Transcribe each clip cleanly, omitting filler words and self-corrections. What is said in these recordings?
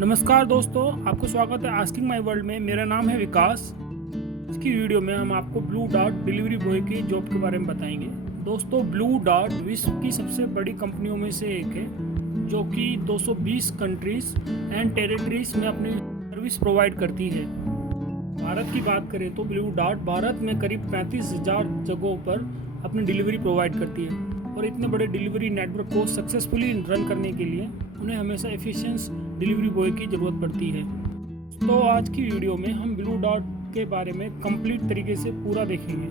नमस्कार दोस्तों, आपको स्वागत है आस्किंग माई वर्ल्ड में। मेरा नाम है विकास। इसकी वीडियो में हम आपको ब्लू डार्ट डिलीवरी बॉय की जॉब के बारे में बताएंगे। दोस्तों, ब्लू डार्ट विश्व की सबसे बड़ी कंपनियों में से एक है, जो कि 220 कंट्रीज एंड टेरिटरीज में अपनी सर्विस प्रोवाइड करती है। भारत की बात करें तो ब्लू डार्ट भारत में करीब 35,000 जगहों पर अपनी डिलीवरी प्रोवाइड करती है, और इतने बड़े डिलीवरी नेटवर्क को सक्सेसफुली रन करने के लिए उन्हें हमेशा एफिशिएंट डिलीवरी बॉय की ज़रूरत पड़ती है। तो आज की वीडियो में हम ब्लू डार्ट के बारे में कंप्लीट तरीके से पूरा देखेंगे,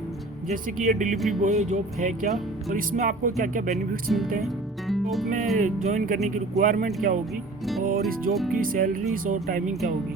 जैसे कि ये डिलीवरी बॉय जॉब है क्या, और इसमें आपको क्या क्या बेनिफिट्स मिलते हैं, जॉब में ज्वाइन करने की रिक्वायरमेंट क्या होगी, और इस जॉब की सैलरीज और टाइमिंग क्या होगी।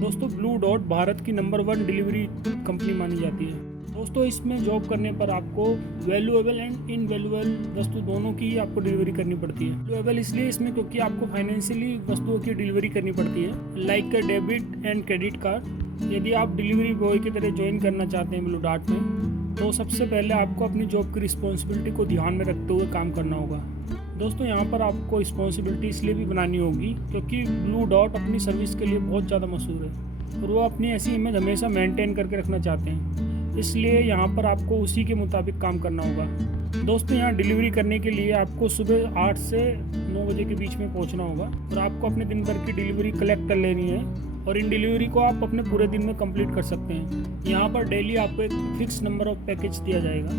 दोस्तों, ब्लू डार्ट भारत की नंबर 1 डिलीवरी कंपनी मानी जाती है। दोस्तों, इसमें जॉब करने पर आपको वैल्यूएबल एंड इनवैल्यूएबल वस्तु दोनों की आपको डिलीवरी करनी पड़ती है। वैल्यूएबल इसलिए इसमें क्योंकि आपको फाइनेंशियली वस्तुओं की डिलीवरी करनी पड़ती है, like debit and credit card. यदि आप डिलीवरी बॉय की तरह ज्वाइन करना चाहते हैं ब्लू डार्ट में, तो सबसे पहले आपको अपनी जॉब की रिस्पॉन्सिबिलिटी को ध्यान में रखते हुए काम करना होगा। दोस्तों, यहाँ पर आपको रिस्पॉन्सिबिलिटी इसलिए भी बनानी होगी क्योंकि ब्लू डॉट अपनी सर्विस के लिए बहुत ज़्यादा मशहूर है, और वो अपनी ऐसी इमेज हमेशा मेंटेन करके रखना चाहते हैं। इसलिए यहाँ पर आपको उसी के मुताबिक काम करना होगा। दोस्तों, यहाँ डिलीवरी करने के लिए आपको सुबह 8 से 9 बजे के बीच में पहुँचना होगा, और आपको अपने दिन भर की डिलीवरी कलेक्ट कर लेनी है, और इन डिलीवरी को आप अपने पूरे दिन में कंप्लीट कर सकते हैं। यहाँ पर डेली आपको एक फिक्स नंबर ऑफ पैकेज दिया जाएगा,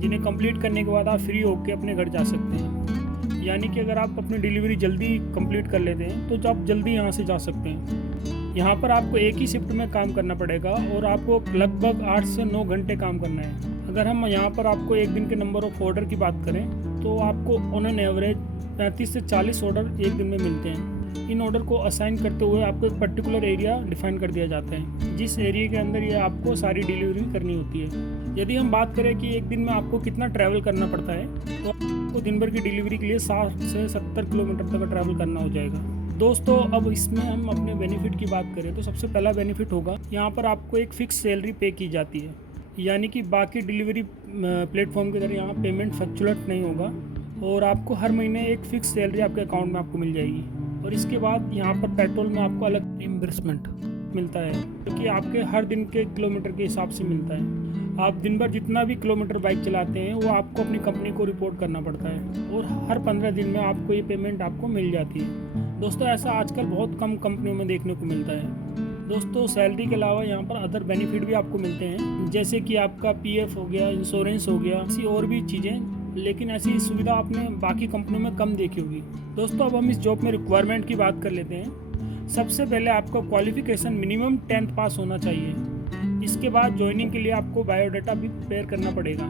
जिन्हें कंप्लीट करने के बाद आप फ्री होकर अपने घर जा सकते हैं। यानी कि अगर आप अपनी डिलीवरी जल्दी कंप्लीट कर लेते हैं तो आप जल्दी यहाँ से जा सकते हैं। यहाँ पर आपको एक ही शिफ्ट में काम करना पड़ेगा, और आपको लगभग 8 से 9 घंटे काम करना है। अगर हम यहाँ पर आपको एक दिन के नंबर ऑफ ऑर्डर की बात करें तो आपको ऑन एन एवरेज 35 से 40 ऑर्डर एक दिन में मिलते हैं। इन ऑर्डर को असाइन करते हुए आपको एक पर्टिकुलर एरिया डिफाइन कर दिया जाता है, जिस एरिया के अंदर ये आपको सारी डिलीवरी करनी होती है। यदि हम बात करें कि एक दिन में आपको कितना ट्रैवल करना पड़ता है, तो आपको दिन भर की डिलीवरी के लिए 60 से 70 किलोमीटर तक ट्रैवल करना हो जाएगा। दोस्तों, अब इसमें हम अपने बेनिफिट की बात करें तो सबसे पहला बेनिफिट होगा, यहाँ पर आपको एक फ़िक्स सैलरी पे की जाती है। यानी कि बाकी डिलीवरी प्लेटफॉर्म की तरह यहाँ पेमेंट फ्लक्चुएट नहीं होगा, और आपको हर महीने एक फ़िक्स सैलरी आपके अकाउंट में आपको मिल जाएगी। और इसके बाद यहाँ पर पेट्रोल में आपको अलग रिइंबर्समेंट मिलता है, क्योंकि आपके हर दिन के किलोमीटर के हिसाब से मिलता है। आप दिन भर जितना भी किलोमीटर बाइक चलाते हैं वो आपको अपनी कंपनी को रिपोर्ट करना पड़ता है, और हर 15 दिन में आपको ये पेमेंट आपको मिल जाती है। दोस्तों, ऐसा आजकल बहुत कम कंपनियों में देखने को मिलता है। दोस्तों, सैलरी के अलावा यहाँ पर अदर बेनिफिट भी आपको मिलते हैं, जैसे कि आपका PF हो गया, इंश्योरेंस हो गया, ऐसी और भी चीज़ें, लेकिन ऐसी सुविधा आपने बाकी कंपनियों में कम देखी होगी। दोस्तों, अब हम इस जॉब में रिक्वायरमेंट की बात कर लेते हैं। सबसे पहले आपका क्वालिफिकेशन मिनिमम 10th पास होना चाहिए। इसके बाद ज्वाइनिंग के लिए आपको बायोडाटा भी प्रिपेयर करना पड़ेगा।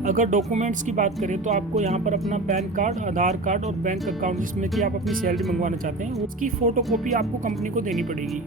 अगर डॉक्यूमेंट्स की बात करें तो आपको यहाँ पर अपना पैन कार्ड, आधार कार्ड और बैंक अकाउंट, जिसमें कि आप अपनी सैलरी मंगवाना चाहते हैं, उसकी फ़ोटोकॉपी आपको कंपनी को देनी पड़ेगी।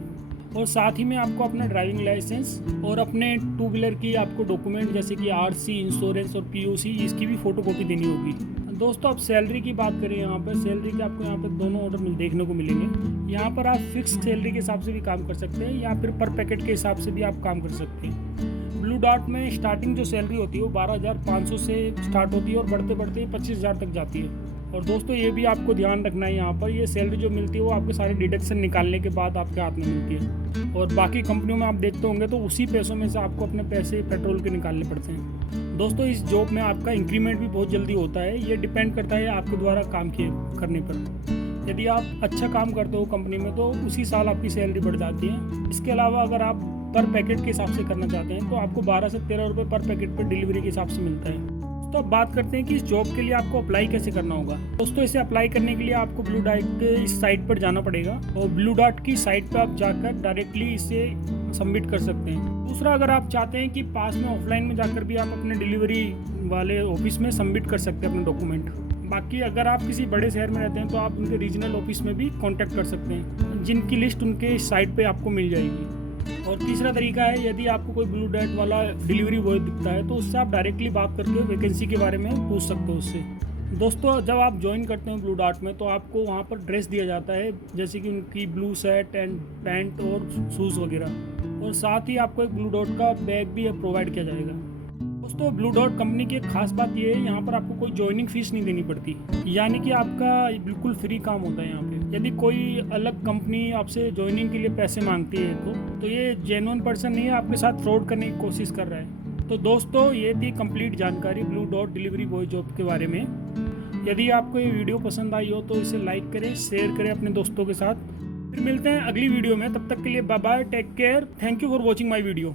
और साथ ही में आपको अपना ड्राइविंग लाइसेंस और अपने 2 व्हीलर की आपको डॉक्यूमेंट जैसे कि RC, इंश्योरेंस और POC, इसकी भी फ़ोटोकॉपी देनी होगी। दोस्तों, अब सैलरी की बात करें, यहाँ पर सैलरी के आपको यहाँ पर दोनों ऑर्डर देखने को मिलेंगे। यहाँ पर आप फिक्स सैलरी के हिसाब से भी काम कर सकते हैं, या फिर पर पैकेट के हिसाब से भी आप काम कर सकते हैं। ब्लू डार्ट में स्टार्टिंग जो सैलरी होती है वो 12,500 से स्टार्ट होती है, और बढ़ते बढ़ते 25,000 तक जाती है। और दोस्तों, ये भी आपको ध्यान रखना है, यहाँ पर ये सैलरी जो मिलती है वो आपके सारे डिडक्शन निकालने के बाद आपके हाथ में मिलती है। और बाकी कंपनियों में आप देखते होंगे तो उसी पैसों में से आपको अपने पैसे पेट्रोल के निकालने पड़ते हैं। दोस्तों, इस जॉब में आपका इंक्रीमेंट भी बहुत जल्दी होता है। ये डिपेंड करता है आपके द्वारा काम करने पर। यदि आप अच्छा काम करते हो कंपनी में तो उसी साल आपकी सैलरी बढ़ जाती है। इसके अलावा अगर आप पर पैकेट के हिसाब से करना चाहते हैं तो आपको 12 से 13 रुपये पर पैकेट पर डिलीवरी के हिसाब से मिलता है। तो अब बात करते हैं कि इस जॉब के लिए आपको अप्लाई कैसे करना होगा। दोस्तों, इसे अप्लाई करने के लिए आपको ब्लू डार्ट के इस साइट पर जाना पड़ेगा, और ब्लू डार्ट की साइट पर आप जाकर डायरेक्टली इसे सबमिट कर सकते हैं। दूसरा, अगर आप चाहते हैं कि पास में ऑफलाइन में जाकर भी आप अपने डिलीवरी वाले ऑफिस में सबमिट कर सकते हैं अपने डॉक्यूमेंट। बाकी अगर आप किसी बड़े शहर में रहते हैं तो आप उनके रीजनल ऑफिस में भी कॉन्टैक्ट कर सकते हैं, जिनकी लिस्ट उनके साइट पर आपको मिल जाएगी। और तीसरा तरीका है, यदि आपको कोई ब्लू डार्ट वाला डिलीवरी बॉय दिखता है तो उससे आप डायरेक्टली बात करके वैकेंसी के बारे में पूछ सकते हो उससे। दोस्तों, जब आप ज्वाइन करते हैं ब्लू डार्ट में तो आपको वहाँ पर ड्रेस दिया जाता है, जैसे कि उनकी ब्लू शर्ट एंड पैंट और शूज़ वगैरह, और साथ ही आपको एक ब्लू डार्ट का बैग भी प्रोवाइड किया जाएगा। दोस्तों, ब्लू डार्ट कंपनी की एक खास बात ये है, यहाँ पर आपको कोई ज्वाइनिंग फीस नहीं देनी पड़ती, यानी कि आपका बिल्कुल फ्री काम होता है यहाँ पे। यदि कोई अलग कंपनी आपसे ज्वाइनिंग के लिए पैसे मांगती है तो ये जेन्युइन पर्सन नहीं है, आपके साथ फ्रॉड करने की कोशिश कर रहा है। तो दोस्तों ये थी कंप्लीट जानकारी blue dot delivery boy job के बारे में। यदि आपको ये वीडियो पसंद आई हो तो इसे लाइक करें, शेयर करें अपने दोस्तों के साथ। फिर मिलते हैं अगली वीडियो में, तब तक के लिए bye bye, take care, thank you for watching my video.